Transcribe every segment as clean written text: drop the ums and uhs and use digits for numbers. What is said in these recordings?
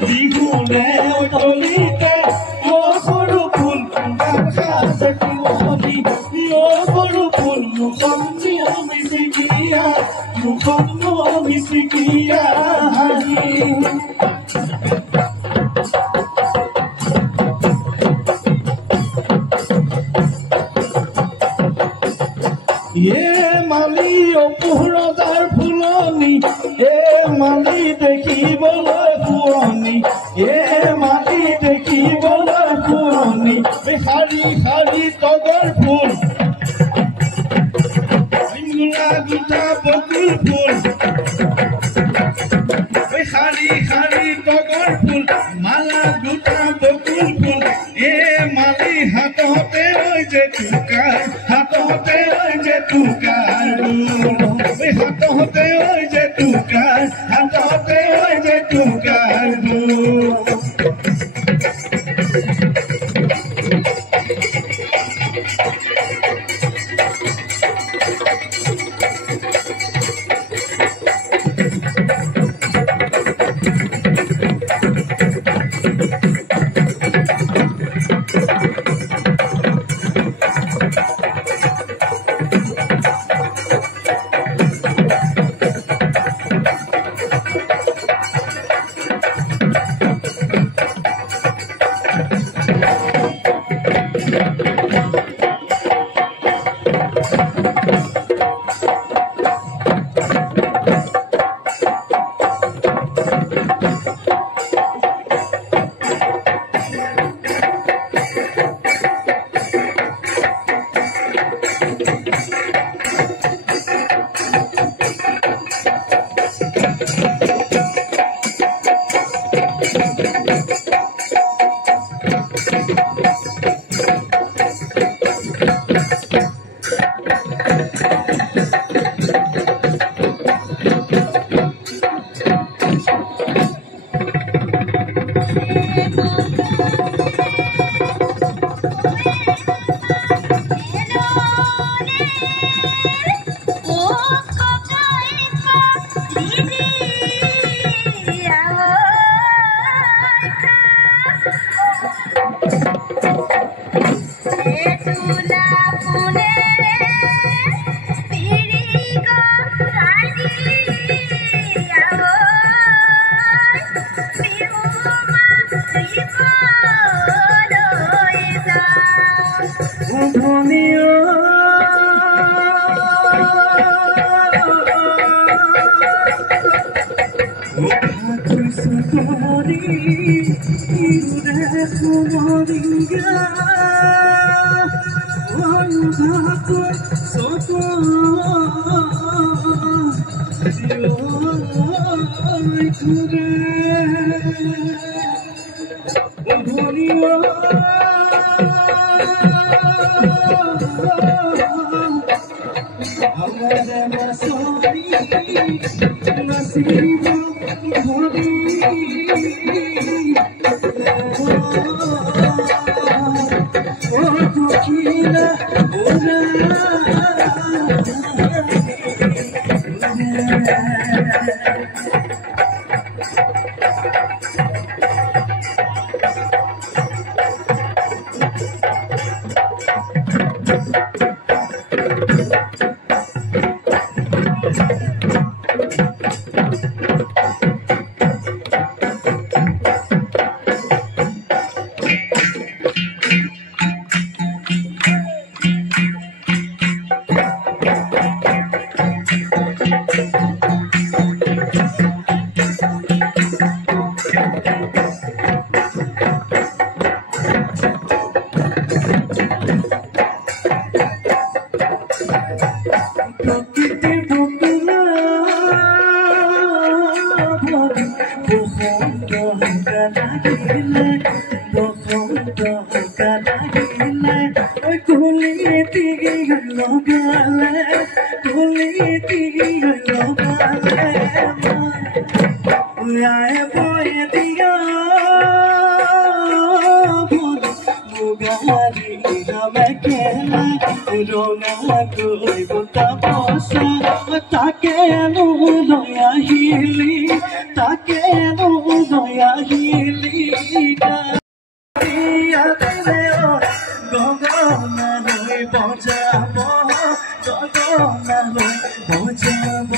বিহুনে তলিতে সৰু ফুল সাজে কুঁৱলী সৰু ফুল মুখত মিচিকিয়া মুখত মিচিকিয়া হাঁহি মালি অপুৰজাৰ ফুলনি মালি দেখিবলৈ পুৰণি মালি দেখিবলৈ পুৰণি শাৰী শাৰী তগৰ ফুল মূলা গোটা বকুল ফুল শাৰী শাৰী তগৰ ফুল মালা গোটা বকুল ফুল মালি হাততে যে টুকাৰ হাততে যে টুকাৰ হাততে যে টুকাৰ হাততে যে টুকাৰ Take no আহিলি গগনালৈ বজাব গগনালৈ বজাব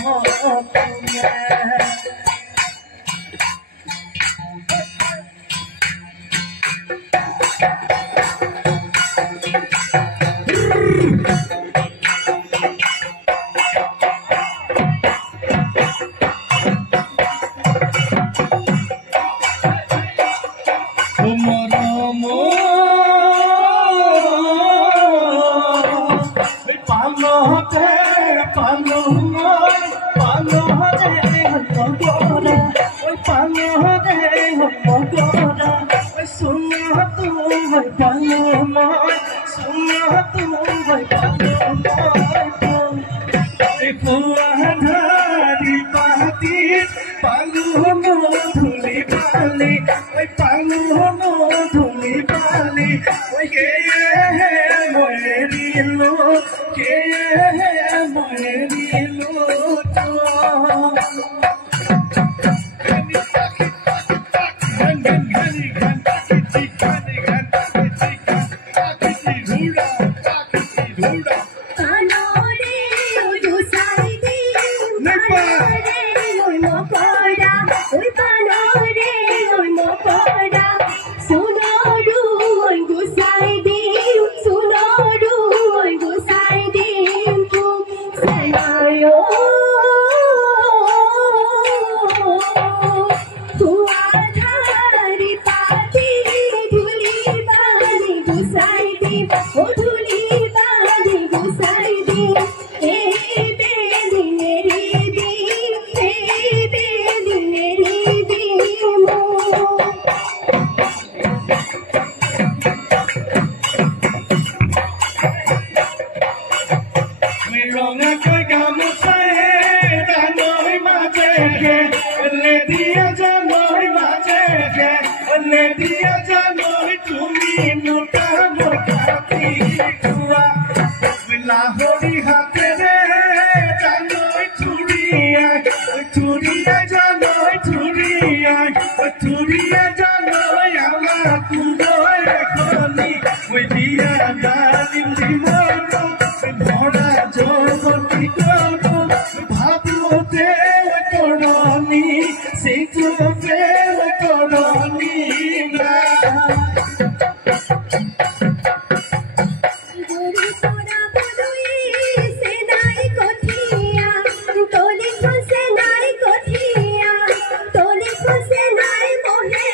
Mohe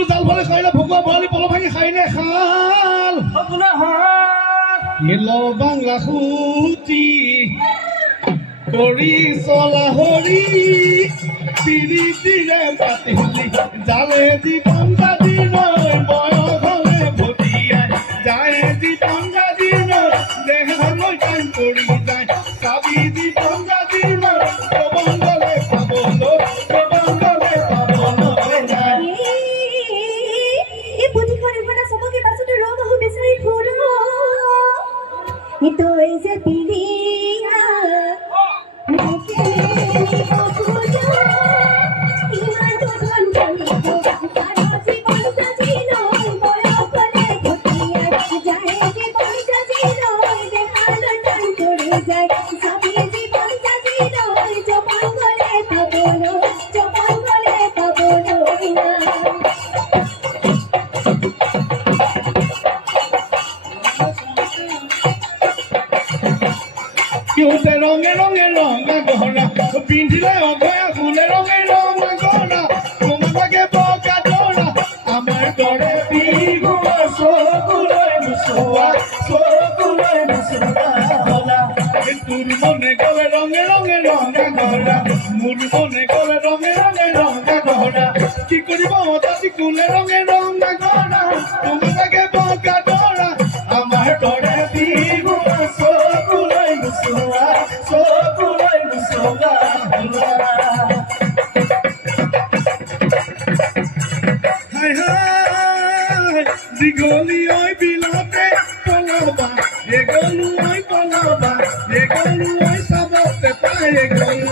বোলো জাল ফালে খাইলে ভকুৱা বৰালি পল ভাঙি খাইনে খাল হিল বাংলা সুতি কৰি চলা হৰি পিৰিতিৰে পাতিলি জালে জীৱন জাতি নৈ বয়স হলে ভটিয়াই যায় জীৱন জাতি নৈ দেহলৈ কাম কৰি যায় চাবি জীৱন জাতি নৈ প্ৰবন্ধলে পাবলৈ যায় এই পুথিখন এখনে চবকে বাছতে ৰং আহো বিচাৰি ফুৰো তই যে পিলিয়া মোকে নিব খোজা ইমান ধন ধনিব কাৰো জীৱন সাজি নৈ বয়সলে ঘটিয়া যায় জীৱন সাজি নৈ দেহালৈ টান কৰি যায় চাবি জীৱন সাজি নৈ জপন গলে পাবলৈ না কিউতে ৰঙে ৰঙে ৰঙা গহনা পিন্ধিলে অভয়া ফুলে ৰঙে ৰঙা গহনা তোমাকে বগা দৰা আমাৰ দৰে বিহু চকুলৈ নোচোৱা তোৰ মনে গলে ৰঙে ৰঙে ৰঙা গহনা মোৰ মনে গলে ৰঙে ৰঙে ৰঙা গহনা কি কৰিব তাতি কোনে ৰঙে ৰঙা গহনা তোমাকে বগা দৰা আমাৰ দৰে বিহু চকুলৈ নোচোৱা হাই হাই দীঘলী ঐ বিলাতে পলাবা এগলু ঐ পলাবা এগলু ঐ চাবতে পাই এগলু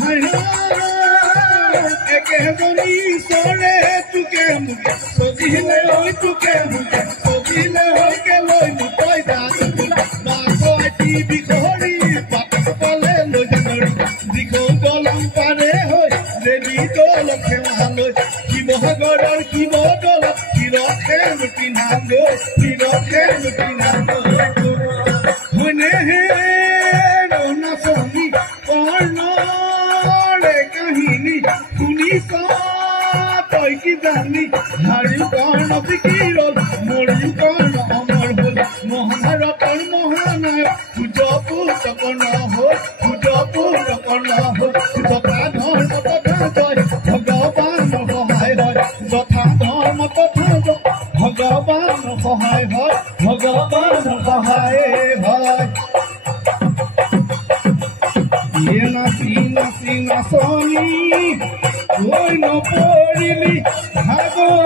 হাই হাই একেজনী ঈশ্বৰে তোকে মুকে সজিলে ঐ তোকে মুকে সজিলে ঐকে লৈ মুতই দাঁত বাকই টিভি ঘড়ী বাটক পালে লৈ জানৰি দীঘল দলং পাৰে হৈ দেৱী দল খেৱালৈ শিৱসাগৰৰ শিৱদৌলত হিৰকে লুটি নাগৈ হয়নে হে নাচনী কৰ্ণৰে কাহিনী শুনিছ তই কি জানি হাৰিও কৰ্ণ বিকিৰল মৰিও কৰ্ণ অমৰ হল মহাভাৰতৰ মহানায়ক সূৰ্য কৰ্ণ হ'ল যথা ধৰ্ম তথা জয় ভগৱান সহায় হয় যথা ধৰ্ম তথা জয় ভগৱান সহায় হয় নাচি নাচনি কৈ নপৰিলি ভাগৰ